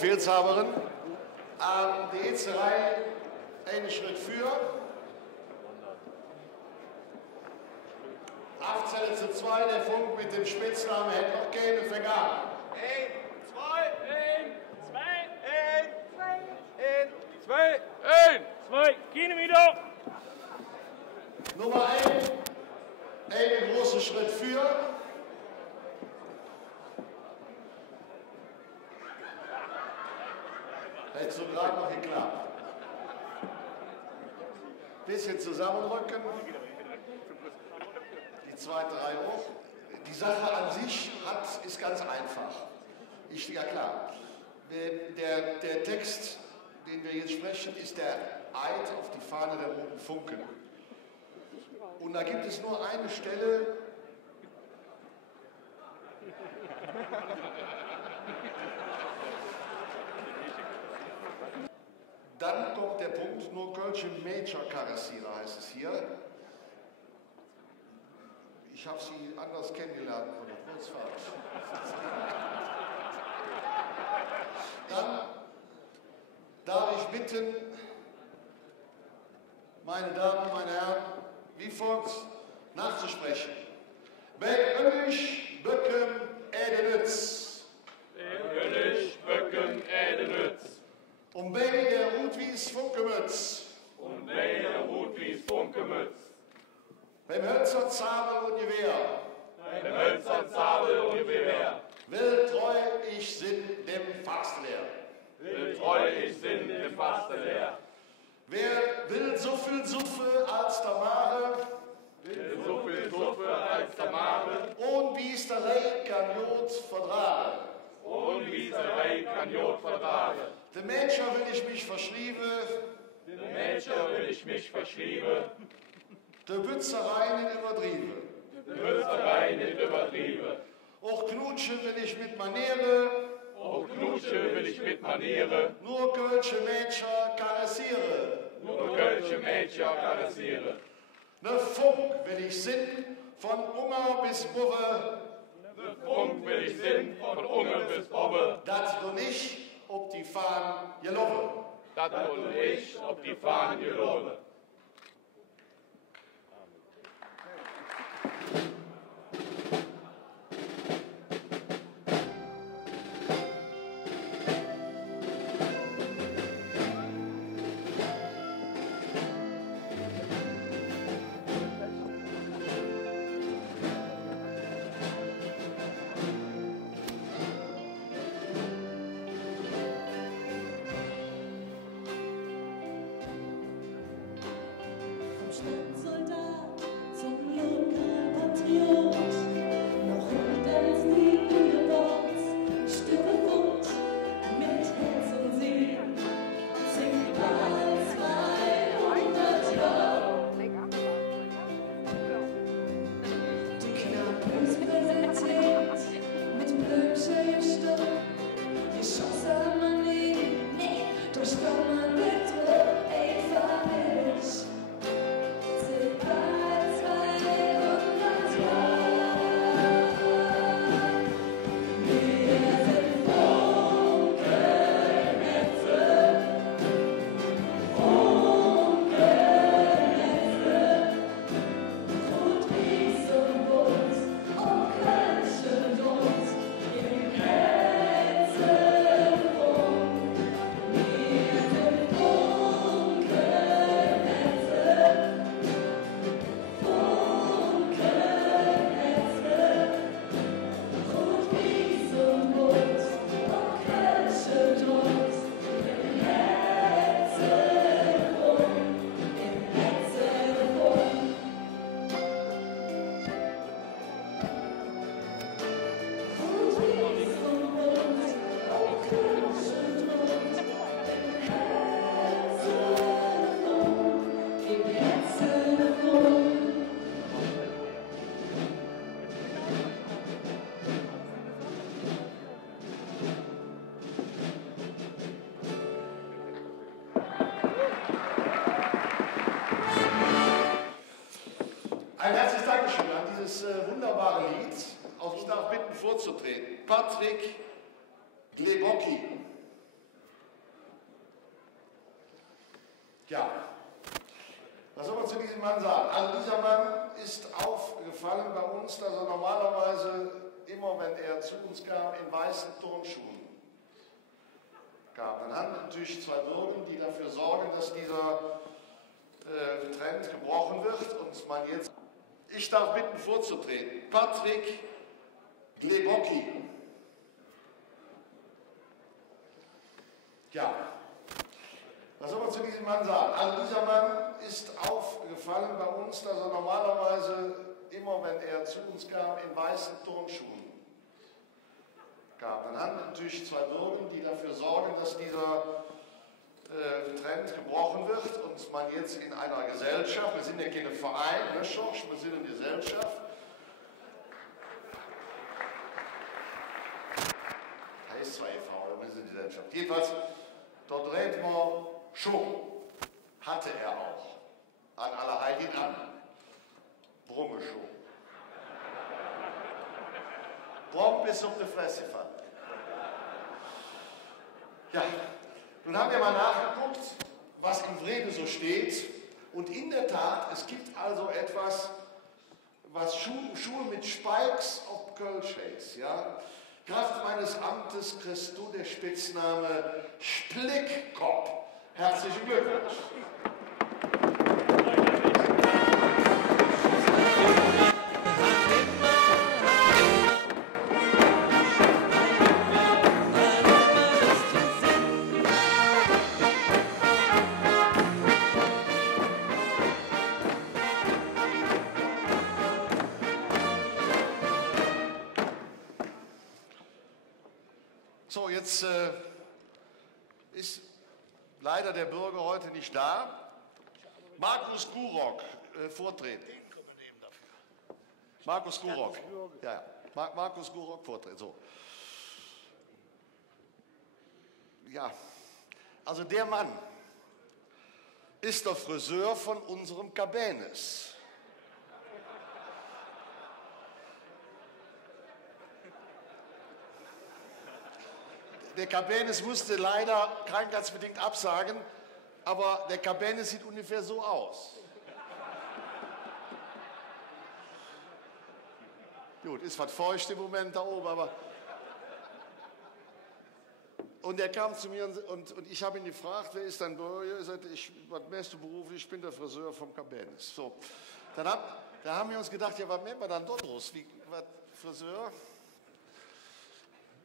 Befehlshaberin. Die Ezerei einen Schritt für. Afzelle zu 2, der Funk mit dem Spitznamen hätte noch keine vergangen. 1, 2, 1, 2, gehen wieder. Nummer 1, einen großen Schritt für. Hätte so gerade noch geklappt. Bisschen zusammenrücken. Die zweite Reihe hoch. Die Sache an sich ist ganz einfach. Ja klar, der Text, den wir jetzt sprechen, ist der Eid auf die Fahne der Roten Funken. Und da gibt es nur eine Stelle, dann kommt der Punkt, nur Kölsche Major Karasira heißt es hier. Ich habe sie anders kennengelernt von der Kurzfahrt. Dann darf ich bitten, meine Damen, meine Herren, wie folgt nachzusprechen. Beck-Ömmich, Böcken, Edenütz. Beck-Ömmich, Böcken, Edenütz. Um Bey der Rudwies Funkemütz. Um Bey der Rudwies Funkemütz. Beim Hölzer, Zabel und Gewehr. Beim Hölzer, Zabel und Gewehr. Will treu ich sinn dem Faxlehr. Will treu ich sinn dem Faxlehr. Wer will so viel Suffe als der Mare, will so viel Suffe als der Mare, ohn Biesterei kann Jod vertragen. Ohn Biesterei kann Jod vertragen. Dem Mädchen will ich mich verschriebe, dem Mädchen will ich mich verschriebe, der Bützerei nicht übertriebe. Der Bützerei nicht übertriebe. Auch knutschen will ich mit Maniere, auch knutschen will ich mit Maniere, nur Kölsche Mädchen karessiere. Nur Kölsche Mädchen karessiere. Ne Funk will ich sinn, von Unger bis Bubbe. Ne Funk will ich sinn, von Unger bis Bubbe. Dat du nicht, ob die Fahnen gelobe. Dat du nicht, ob die Fahnen gelobe. Ein herzliches Dankeschön an dieses wunderbare Lied. Auch ich darf bitten, vorzutreten. Patrick Glebocki. Ja, was soll man zu diesem Mann sagen? Also dieser Mann ist aufgefallen bei uns, dass er normalerweise immer, wenn er zu uns kam, in weißen Turnschuhen kam. Dann haben wir natürlich zwei Bürger, die dafür sorgen, dass dieser Trend gebrochen wird und man jetzt... Ich darf bitten vorzutreten. Patrick Glebocki. Ja, was soll man zu diesem Mann sagen? Also dieser Mann ist aufgefallen bei uns, dass er normalerweise immer, wenn er zu uns kam, in weißen Turnschuhen kam. Dann haben wir natürlich zwei Bürger, die dafür sorgen, dass dieser Trend gebrochen wird und man jetzt in einer Gesellschaft, wir sind ja keine Verein, ne, Schorsch, wir sind eine Gesellschaft, heißt zwar e.V., wir sind eine Gesellschaft. Jedenfalls, dort reden wir schon, hatte er auch, an Allerheiligen an, Brumme schon. Brumm bis auf die Fresse fallen. Ja. Nun haben wir mal nachgeguckt, was im Wrede so steht. Und in der Tat, es gibt also etwas, was Schuhe mit Spikes auf Kölsch heißt. Ja? Kraft meines Amtes kriegst du der Spitzname Splickkopf. Herzlichen Glückwunsch. So, jetzt ist leider der Bürger heute nicht da. Markus Gurok, vortreten. Markus Gurok. Ja, Markus Gurok, vortreten. So. Ja, also der Mann ist der Friseur von unserem Cabanis. Der Cabanis musste leider krankheitsbedingt absagen, aber der Cabanis sieht ungefähr so aus. Gut, ist was feucht im Moment da oben, aber... Und er kam zu mir und ich habe ihn gefragt, wer ist dein Bürger? Er sagte, was machst du beruflich? Ich bin der Friseur vom Cabanis. So, da haben wir uns gedacht, ja, was machen wir dann dort los? Was, Friseur?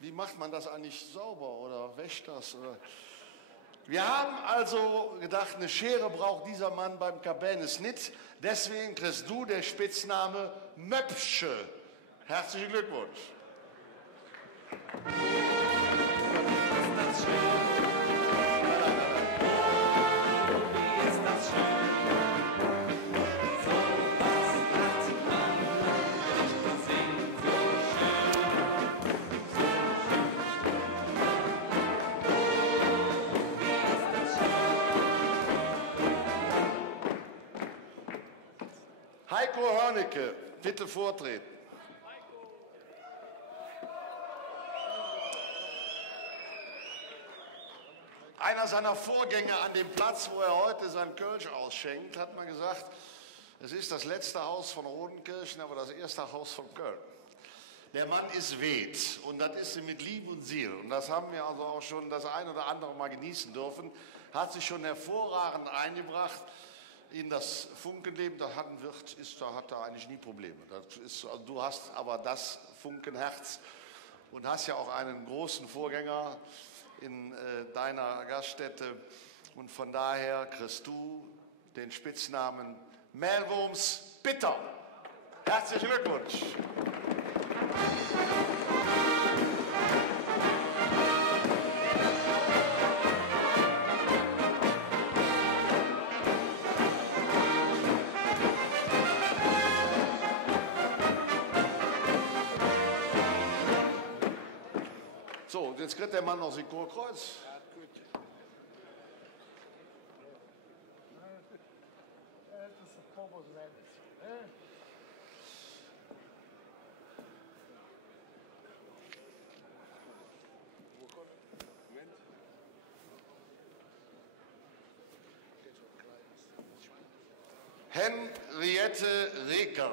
Wie macht man das eigentlich sauber oder wäscht das? Oder? Wir haben also gedacht, eine Schere braucht dieser Mann beim Cabanis nicht. Deswegen kriegst du der Spitzname Möpsche. Herzlichen Glückwunsch. Heiko Hörnecke, bitte vortreten. Einer seiner Vorgänger an dem Platz, wo er heute sein Kölsch ausschenkt, hat mal gesagt, es ist das letzte Haus von Rodenkirchen, aber das erste Haus von Köln. Der Mann ist weht und das ist mit Liebe und Seele. Und das haben wir also auch schon das ein oder andere Mal genießen dürfen. Hat sich schon hervorragend eingebracht in das Funkenleben. Da hat er eigentlich nie Probleme. Du hast aber das Funkenherz und hast ja auch einen großen Vorgänger in deiner Gaststätte. Und von daher kriegst du den Spitznamen Mehlwurms Bitter. Herzlichen Glückwunsch. So, jetzt kriegt der Mann noch sein Chorkreuz. Henriette Reker.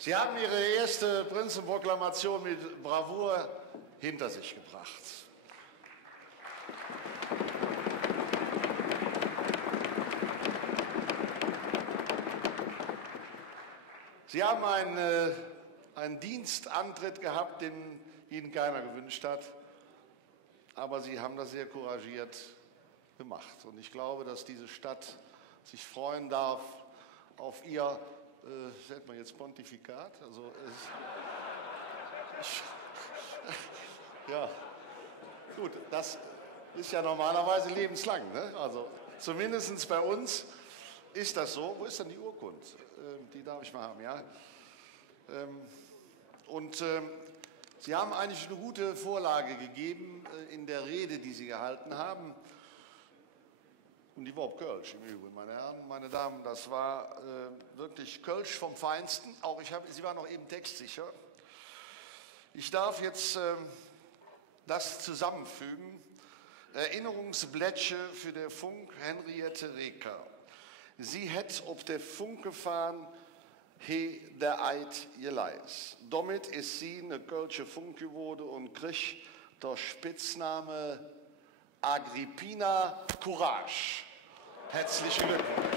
Sie haben Ihre erste Prinzenproklamation mit Bravour hinter sich gebracht. Sie haben einen Dienstantritt gehabt, den Ihnen keiner gewünscht hat, aber Sie haben das sehr couragiert gemacht. Und ich glaube, dass diese Stadt sich freuen darf auf Ihr sagt man jetzt Pontifikat? Also, ja, gut, das ist ja normalerweise lebenslang. Ne? Also, zumindest bei uns ist das so. Wo ist denn die Urkunde? Die darf ich mal haben, ja. Sie haben eigentlich eine gute Vorlage gegeben in der Rede, die Sie gehalten haben. Und die war auf Kölsch im Übrigen, meine Herren, meine Damen. Das war wirklich Kölsch vom Feinsten. Auch Sie waren noch eben textsicher. Ich darf jetzt das zusammenfügen. Erinnerungsblättche für den Funk Henriette Reker. Sie hätt ob der Funk gefahren, he der Eid geleist. Damit ist sie eine Kölsche Funk geworden und kriegt der Spitzname Agrippina Courage. Herzlichen Glückwunsch.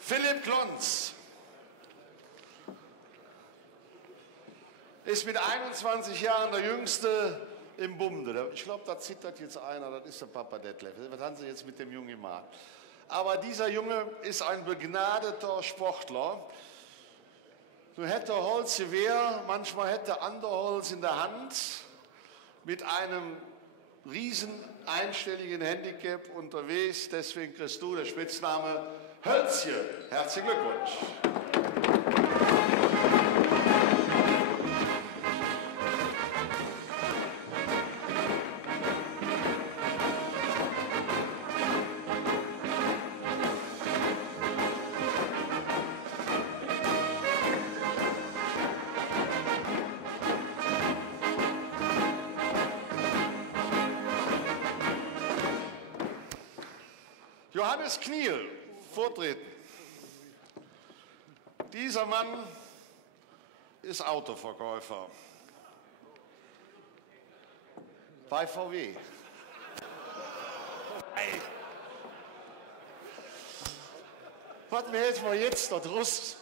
Philipp Klontz ist mit 21 Jahren der Jüngste im Bunde. Ich glaube, da zittert jetzt einer, das ist der Papa Detlef. Was haben Sie jetzt mit dem Jungen gemacht? Aber dieser Junge ist ein begnadeter Sportler. So hätte er Holzgewehr, manchmal hätte er Anderholz in der Hand, mit einem riesen einstelligen Handicap unterwegs. Deswegen kriegst du der Spitzname Hölzchen. Herzlichen Glückwunsch. Johannes Kniel, vortreten. Dieser Mann ist Autoverkäufer bei VW. Was mir jetzt mal jetzt da drüst?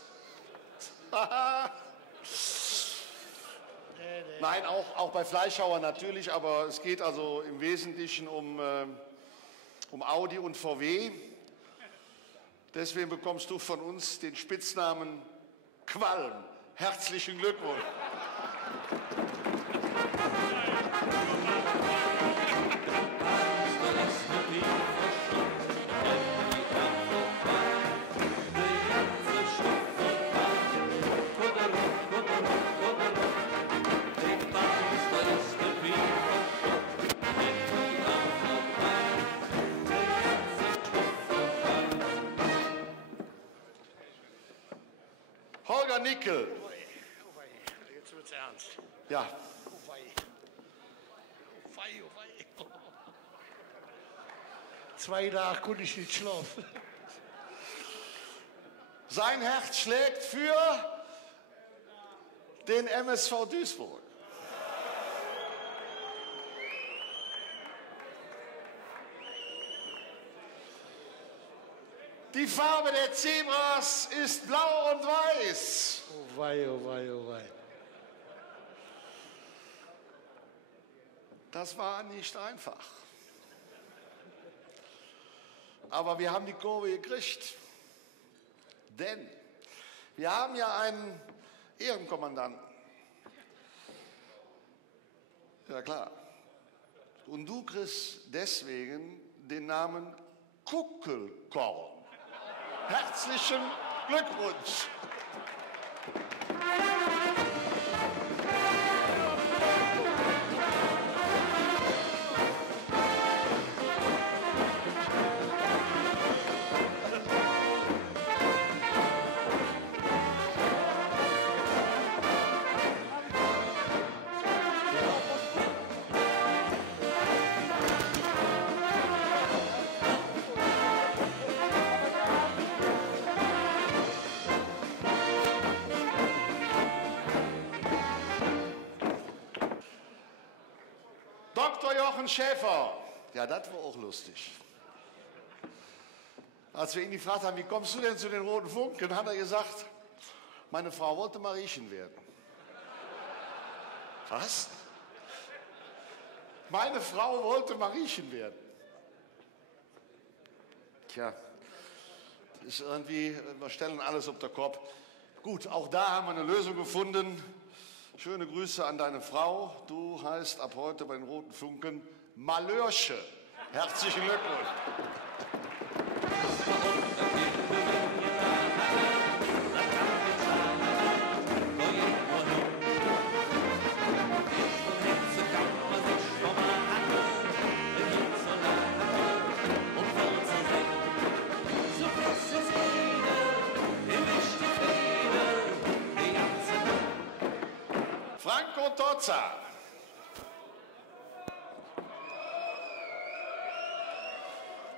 Nein, auch bei Fleischhauer natürlich, aber es geht also im Wesentlichen um Audi und VW. Deswegen bekommst du von uns den Spitznamen Qualm. Herzlichen Glückwunsch. Holger Nickel. Jetzt wird's ernst. Ja. Oh. 2 Tage konnte ich nicht schlafen. Sein Herz schlägt für den MSV Duisburg. Die Farbe der Zebras ist blau und weiß. Oh wei, oh wei, oh wei. Das war nicht einfach. Aber wir haben die Kurve gekriegt. Denn wir haben ja einen Ehrenkommandanten. Ja klar. Und du kriegst deswegen den Namen Kuckelkorn. Herzlichen Glückwunsch. Dr. Jochen Schäfer, ja, das war auch lustig. Als wir ihn gefragt haben, wie kommst du denn zu den Roten Funken, hat er gesagt, meine Frau wollte Mariechen werden. Was? Meine Frau wollte Mariechen werden. Tja, das ist irgendwie, wir stellen alles auf den Kopf. Gut, auch da haben wir eine Lösung gefunden. Schöne Grüße an deine Frau. Du heißt ab heute bei den Roten Funken Malörsche. Herzlichen Glückwunsch. Franco Tozza.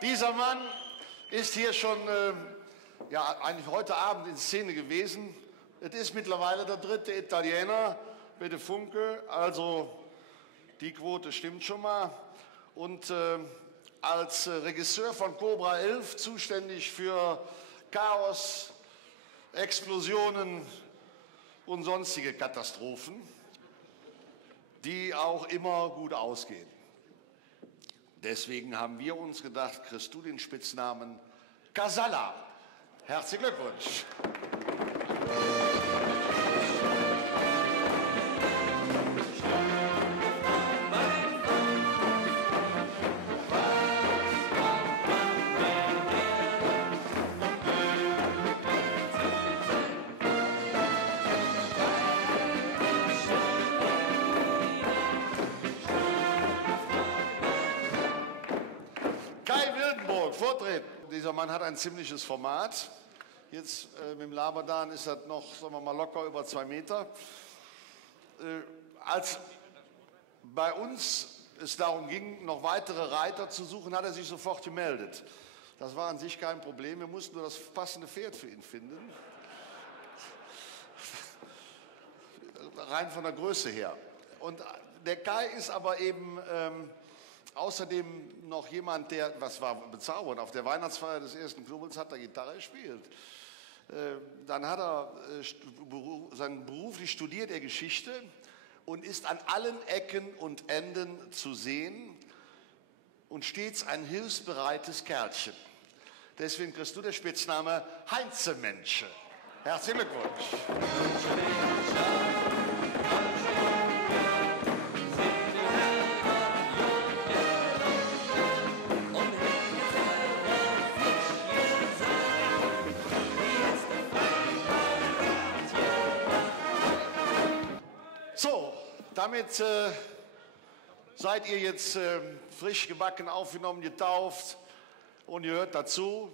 Dieser Mann ist hier schon ja, eigentlich heute Abend in Szene gewesen. Es ist mittlerweile der dritte Italiener bei der Funke, also die Quote stimmt schon mal. Und als Regisseur von Cobra 11 zuständig für Chaos, Explosionen und sonstige Katastrophen, die auch immer gut ausgehen. Deswegen haben wir uns gedacht, kriegst du den Spitznamen Casalla. Herzlichen Glückwunsch. Vortreten. Dieser Mann hat ein ziemliches Format. Jetzt mit dem Labadan ist das noch, sagen wir mal, locker über 2 Meter. Als bei uns es darum ging, noch weitere Reiter zu suchen, hat er sich sofort gemeldet. Das war an sich kein Problem. Wir mussten nur das passende Pferd für ihn finden. Rein von der Größe her. Und der Kai ist aber eben außerdem noch jemand, der, was war bezaubernd, auf der Weihnachtsfeier des ersten Knubbels hat er Gitarre gespielt. Dann hat er beruflich studiert er Geschichte und ist an allen Ecken und Enden zu sehen und stets ein hilfsbereites Kerlchen. Deswegen kriegst du den Spitzname Heinze-Mensche. Herzlichen Glückwunsch. So, damit seid ihr jetzt frisch gebacken, aufgenommen, getauft und ihr hört dazu.